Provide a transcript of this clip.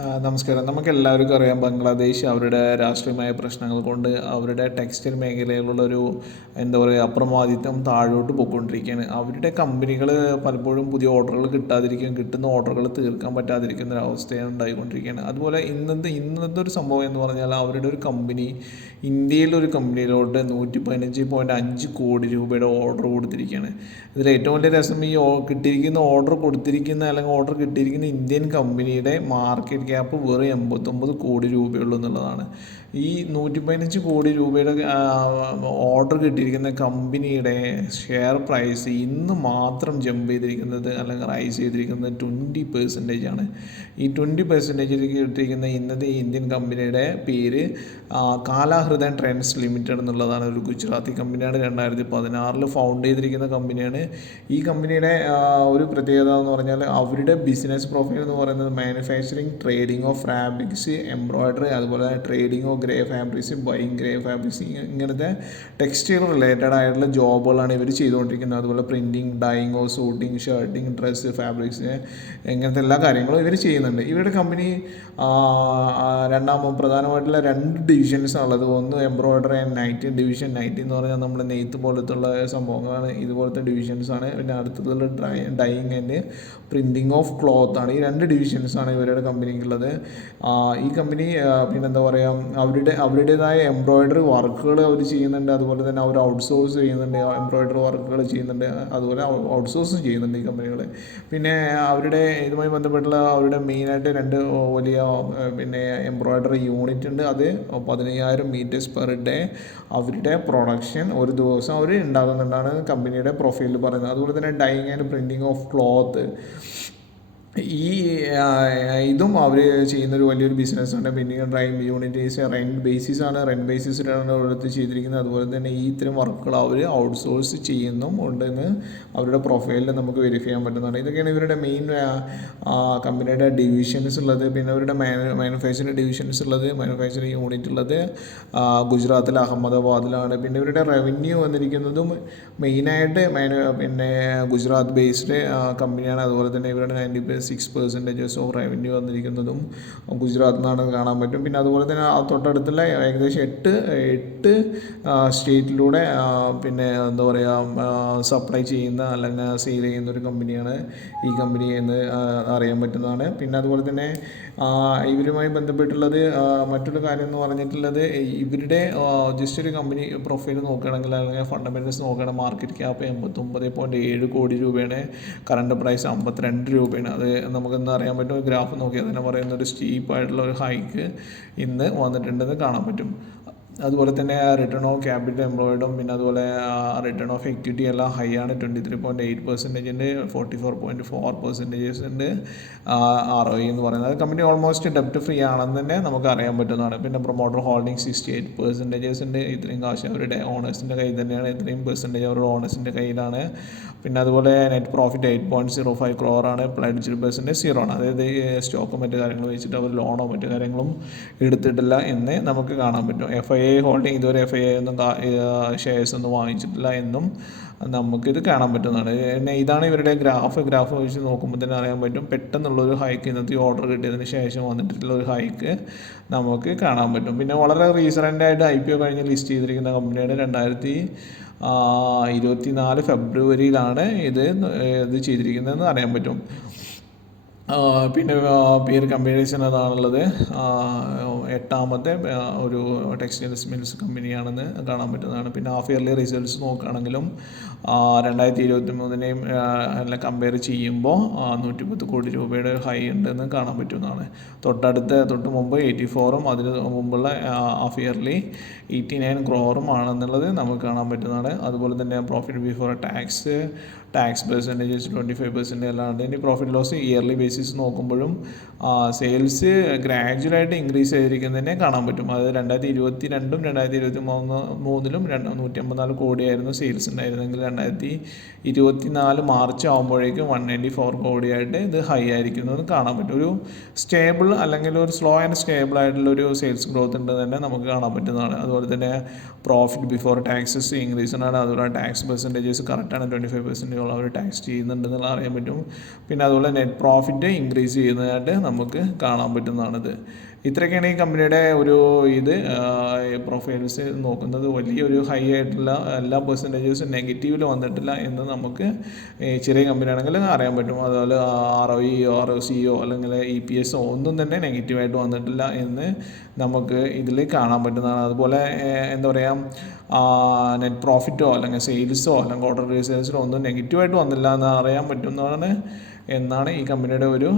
നമസ്കാരം. നമുക്കെല്ലാവർക്കും അറിയാം ബംഗ്ലാദേശ് അവരുടെ രാഷ്ട്രീയമായ പ്രശ്നങ്ങൾ കൊണ്ട് അവരുടെ ടെക്സ്റ്റൈൽ മേഖലയിലുള്ളൊരു എന്താ പറയുക അപ്രമാദിത്വം താഴോട്ട് പോയിക്കൊണ്ടിരിക്കുകയാണ്. അവരുടെ കമ്പനികൾ പലപ്പോഴും പുതിയ ഓർഡറുകൾ കിട്ടാതിരിക്കുകയും കിട്ടുന്ന ഓർഡറുകൾ തീർക്കാൻ പറ്റാതിരിക്കുന്ന ഒരു അവസ്ഥയാണ് ഉണ്ടായിക്കൊണ്ടിരിക്കുകയാണ്. അതുപോലെ ഇന്നത്തെ ഒരു സംഭവം എന്ന് പറഞ്ഞാൽ അവരുടെ ഒരു കമ്പനി ഇന്ത്യയിലെ ഒരു കമ്പനിയിലോട്ട് 115.5 കോടി രൂപയുടെ ഓർഡർ കൊടുത്തിരിക്കുകയാണ്. ഇതിൽ ഏറ്റവും വലിയ രസം ഈ കിട്ടിയിരിക്കുന്ന ഓർഡർ കിട്ടിയിരിക്കുന്ന ഇന്ത്യൻ കമ്പനിയുടെ മാർക്കറ്റ് ക്യാപ്പ് വെറും 89 കോടി രൂപയുള്ളൂ എന്നുള്ളതാണ്. ഈ 115 കോടി രൂപയുടെ ഓർഡർ കിട്ടിയിരിക്കുന്ന കമ്പനിയുടെ ഷെയർ പ്രൈസ് ഇന്ന് മാത്രം ജമ്പ് ചെയ്തിരിക്കുന്നത് അല്ലെങ്കിൽ റൈസ് ചെയ്തിരിക്കുന്നത് 20% ആണ്. ഈ 20% കിട്ടിയിരിക്കുന്ന ഇന്നത്തെ ഇന്ത്യൻ കമ്പനിയുടെ പേര് കാലാഹൃദയൻ ട്രെൻഡ്സ് ലിമിറ്റഡ് എന്നുള്ളതാണ്. ഒരു ഗുജറാത്തി കമ്പനിയാണ്. 2016 ഫൗണ്ട് ചെയ്തിരിക്കുന്ന കമ്പനിയാണ്. ഈ കമ്പനിയുടെ ഒരു പ്രത്യേകത എന്ന് പറഞ്ഞാൽ അവരുടെ ബിസിനസ് പ്രൊഫൈൽ എന്ന് പറയുന്നത് manufacturing, trading of fabrics, embroidery, അതുപോലെ trading of grey fabrics, buying grey fabrics, ഇങ്ങനത്തെ ടെക്സ്റ്റൈൽ റിലേറ്റഡ് ആയിട്ടുള്ള ജോബുകളാണ് ഇവർ ചെയ്തുകൊണ്ടിരിക്കുന്നത്. അതുപോലെ printing, dyeing of suiting, shirting, dress, fabrics, ഇങ്ങനത്തെ എല്ലാ കാര്യങ്ങളും ഇവർ ചെയ്യുന്നുണ്ട്. ഇവരുടെ കമ്പനി പ്രധാനമായിട്ടുള്ള 2 ഡിവിഷൻസ് ഉള്ളത്. ഒന്ന് embroidery and nighty division. Nighty എന്ന് പറഞ്ഞാൽ നമ്മൾ നെയ്ത്ത് പോലത്തുള്ള സംഭവങ്ങളാണ്, ഇതുപോലത്തെ ഡിവിഷൻസാണ്. പിന്നെ അടുത്തതുള്ള dyeing and printing of cloth ആണ്. ഈ 2 ഡിവിഷൻസാണ് ഇവരുടെ കമ്പനിക്കുള്ളത്. ഈ കമ്പനി പിന്നെന്താ പറയുക അവരുടേതായ എംബ്രോയിഡറി വർക്കുകൾ അവർ ചെയ്യുന്നുണ്ട്. അതുപോലെ തന്നെ അവർ ഔട്ട്സോഴ്സ് ചെയ്യുന്നുണ്ട്, എംബ്രോയിഡറി വർക്കുകൾ ചെയ്യുന്നുണ്ട്. അതുപോലെ ഔട്ട്സോഴ്സും ചെയ്യുന്നുണ്ട് ഈ കമ്പനികൾ. പിന്നെ അവരുടെ ഇതുമായി ബന്ധപ്പെട്ടുള്ള അവരുടെ മെയിനായിട്ട് 2 വലിയ പിന്നെ എംബ്രോയിഡറി യൂണിറ്റ് ഉണ്ട്. അത് 15,000 മീറ്റേഴ്സ് പെർ ഡേ അവരുടെ പ്രൊഡക്ഷൻ ഒരു ദിവസം അവർ ഉണ്ടാകുന്നുണ്ടാണ് കമ്പനിയുടെ പ്രൊഫൈലിൽ പറയുന്നത്. അതുപോലെ തന്നെ dyeing and printing of cloth, ഈ ഇതും അവർ ചെയ്യുന്നൊരു വലിയൊരു ബിസിനസ്സാണ്. പിന്നെ ഡ്രൈവിംഗ് യൂണിറ്റ് റെൻറ്റ് ബേസിസാണ്. റെൻറ്റ് ബേസിസിലാണ് അവിടുത്തെ ചെയ്തിരിക്കുന്നത്. അതുപോലെ തന്നെ ഈ ഇത്തരം വർക്കുകൾ അവർ ഔട്ട്സോഴ്സ് ചെയ്യുന്നും ഉണ്ടെന്ന് അവരുടെ പ്രൊഫൈലിൽ നമുക്ക് വെരിഫൈ ചെയ്യാൻ പറ്റുന്നതാണ്. ഇതൊക്കെയാണ് ഇവരുടെ മെയിൻ കമ്പനിയുടെ ഡിവിഷൻസ് ഉള്ളത്. പിന്നെ അവരുടെ മാനുഫാക്ചറിങ് ഡിവിഷൻസ് ഉള്ളത്, മാനുഫാക്ചറിങ് യൂണിറ്റ് ഉള്ളത് ഗുജറാത്തിലെ അഹമ്മദാബാദിലാണ്. പിന്നെ ഇവരുടെ റവന്യൂ വന്നിരിക്കുന്നതും മെയിനായിട്ട് പിന്നെ ഗുജറാത്ത് ബേസ്ഡ് കമ്പനിയാണ്. അതുപോലെ തന്നെ ഇവരുടെ 96% ഓഫ് റവന്യൂ വന്നിരിക്കുന്നതും ഗുജറാത്തിൽ നിന്നാണ് കാണാൻ പറ്റും. പിന്നെ അതുപോലെ തന്നെ തൊട്ടടുത്തുള്ള ഏകദേശം 8 സ്റ്റേറ്റിലൂടെ പിന്നെ എന്താ പറയുക സപ്ലൈ ചെയ്യുന്ന അല്ലെങ്കിൽ സെയിൽ ചെയ്യുന്ന ഒരു കമ്പനിയാണ് ഈ കമ്പനി എന്ന് അറിയാൻ പറ്റുന്നതാണ്. പിന്നെ അതുപോലെ തന്നെ ഇവരുമായി ബന്ധപ്പെട്ടുള്ളത് മറ്റൊരു കാര്യം എന്ന് പറഞ്ഞിട്ടുള്ളത് ഇവരുടെ ജസ്റ്റ് ഒരു കമ്പനി പ്രൊഫൈൽ നോക്കുകയാണെങ്കിൽ അല്ലെങ്കിൽ ഫണ്ടമെൻറ്റൽസ് നോക്കുകയാണെങ്കിൽ മാർക്കറ്റ് ക്യാപ്പ് 89.7 കോടി രൂപയാണ്. കറണ്ട് പ്രൈസ് 52 രൂപയാണ്. അത് നമുക്കെന്താ അറിയാൻ പറ്റും, ഗ്രാഫ് നോക്കിയാൽ തന്നെ പറയുന്ന ഒരു സ്റ്റീപ്പായിട്ടുള്ള ഒരു ഹൈക്ക് ഇന്ന് വന്നിട്ടുണ്ടെന്ന് കാണാൻ പറ്റും. അതുപോലെ തന്നെ റിട്ടേൺ ഓഫ് ക്യാപിറ്റൽ എംപ്ലോയിഡും പിന്നെ അതുപോലെ റിട്ടേൺ ഓഫ് എക്വിറ്റി എല്ലാം ഹൈ ആണ്. 23.8% 44.4% ROE എന്ന് പറയുന്നത്. കമ്പനി ഓൾമോസ്റ്റ് ഡെപ്റ്റ് ഫ്രീ ആണെന്ന് തന്നെ നമുക്ക് അറിയാൻ പറ്റുന്നതാണ്. പിന്നെ പ്രൊമോട്ടർ ഹോൾഡിംഗ് 68% ഉണ്ട്. ഇത്രയും കാശ് അവരുടെ ഓണേഴ്സിൻ്റെ കയ്യിൽ തന്നെയാണ്. ഇത്രയും പെർസെൻറ്റേജ് അവരുടെ ഓണേഴ്സിൻ്റെ കയ്യിലാണ്. പിന്നെ അതുപോലെ നെറ്റ് പ്രോഫിറ്റ് 8.05 crore ആണ്. പ്ലഡ്ജ് പെർസെൻറ്റേജ് 0 ആണ്. അതായത് സ്റ്റോക്കും മറ്റു കാര്യങ്ങളും വെച്ചിട്ട് അവർ ലോണോ മറ്റു കാര്യങ്ങളും എടുത്തിട്ടില്ല എന്ന് നമുക്ക് കാണാൻ പറ്റും. FII ഹോൾഡിംഗ് ഇതുവരെ FII ഒന്നും ഷെയർസ് ഒന്നും വാങ്ങിച്ചിട്ടില്ല എന്നും നമുക്കിത് കാണാൻ പറ്റുന്നതാണ്. പിന്നെ ഇതാണ് ഇവരുടെ ഗ്രാഫ് വെച്ച് നോക്കുമ്പോൾ തന്നെ അറിയാൻ പറ്റും. പെട്ടെന്നുള്ളൊരു ഹൈക്ക് ഇന്നത്തെ ഓർഡർ കിട്ടിയതിന് ശേഷം വന്നിട്ടുള്ള ഒരു ഹൈക്ക് നമുക്ക് കാണാൻ പറ്റും. പിന്നെ വളരെ റീസെൻ്റായിട്ട് IPO കഴിഞ്ഞ് ലിസ്റ്റ് ചെയ്തിരിക്കുന്ന കമ്പനിയുടെ 2024 ഫെബ്രുവരിയിലാണ് ഇത് ചെയ്തിരിക്കുന്നതെന്ന് അറിയാൻ പറ്റും. പിന്നെ പിയർ കമ്പനീഷൻ അതാണുള്ളത്. 8ാമത്തെ ഒരു ടെക്സ്റ്റൈൽസ് മിൽസ് കമ്പനിയാണെന്ന് കാണാൻ പറ്റുന്നതാണ്. പിന്നെ ഹാഫ് ഇയർലി റിസൾട്ട്സ് നോക്കുകയാണെങ്കിലും 2023 എല്ലാം കമ്പയർ ചെയ്യുമ്പോൾ 110 കോടി രൂപയുടെ ഹൈ ഉണ്ടെന്ന് കാണാൻ പറ്റുന്നതാണ്. തൊട്ട് മുമ്പ് 84ഉം അതിന് മുമ്പുള്ള ഹാഫ് ഇയർലി 89 crore ആണെന്നുള്ളത് നമുക്ക് കാണാൻ പറ്റുന്നതാണ്. അതുപോലെ തന്നെ പ്രോഫിറ്റ് ബിഫോർ ടാക്സ് പെർസെൻറ്റേജ് 25% അല്ലാണ്ട് ഇനി പ്രോഫിറ്റ് ലോസ് ഇയർലി ബേസിസ് നോക്കുമ്പോഴും സെയിൽസ് ഗ്രാജുവലായിട്ട് ഇൻക്രീസ് ചെയ്തിരിക്കുന്നതിനെ കാണാൻ പറ്റും. അത് 2022ഉം 2023ലും 154 കോടിയായിരുന്നു സെയിൽസ് ഉണ്ടായിരുന്നെങ്കിൽ 2024 മാർച്ച് ആകുമ്പോഴേക്കും 194 കോടിയായിട്ട് ഇത് ഹൈ ആയിരിക്കുന്നത് കാണാൻ പറ്റും. ഒരു സ്റ്റേബിൾ അല്ലെങ്കിൽ ഒരു സ്ലോ ആൻഡ് സ്റ്റേബിൾ ആയിട്ടുള്ളൊരു സെയിൽസ് ഗ്രോത്ത് ഉണ്ട് തന്നെ നമുക്ക് കാണാൻ പറ്റുന്നതാണ്. അതുപോലെ തന്നെ പ്രോഫിറ്റ് ബിഫോർ ടാക്സസ് ഇൻക്രീസ് ആണ്. അതുപോലെ ടാക്സ് പെർസെൻറ്റേജസ് കറക്റ്റാണ്. 25% അവർ ടാക്സ് ചെയ്യുന്നുണ്ടെന്നുള്ള അറിയാൻ പറ്റും. പിന്നെ അതുപോലെ നെറ്റ് പ്രോഫിറ്റ് പ്രോഫിറ്റ് ഇൻക്രീസ് ചെയ്യുന്നതായിട്ട് നമുക്ക് കാണാൻ പറ്റുന്നതാണിത്. ഇത്രയൊക്കെയാണ് ഈ കമ്പനിയുടെ ഒരു പ്രൊഫൈൽസ് നോക്കുന്നത്. വലിയൊരു ഹൈ ആയിട്ടുള്ള എല്ലാ പെർസെൻറ്റേജസും നെഗറ്റീവിൽ വന്നിട്ടില്ല എന്ന് നമുക്ക് ചെറിയ കമ്പനിയാണെങ്കിൽ അറിയാൻ പറ്റും. അതുപോലെ ROE ROCO അല്ലെങ്കിൽ EPS ഒന്നും തന്നെ നെഗറ്റീവായിട്ട് വന്നിട്ടില്ല എന്ന് നമുക്ക് ഇതിൽ കാണാൻ പറ്റുന്നതാണ്. അതുപോലെ എന്താ പറയുക, നെറ്റ് പ്രോഫിറ്റോ അല്ലെങ്കിൽ സെയിൽസോ അല്ലെങ്കിൽ ക്വാർട്ടർലി സെയിൽസിലോ ഒന്നും നെഗറ്റീവായിട്ട് വന്നില്ല എന്ന് അറിയാൻ പറ്റുന്നതാണ് എന്നാണ് ഈ കമ്പനിയുടെ ഒരു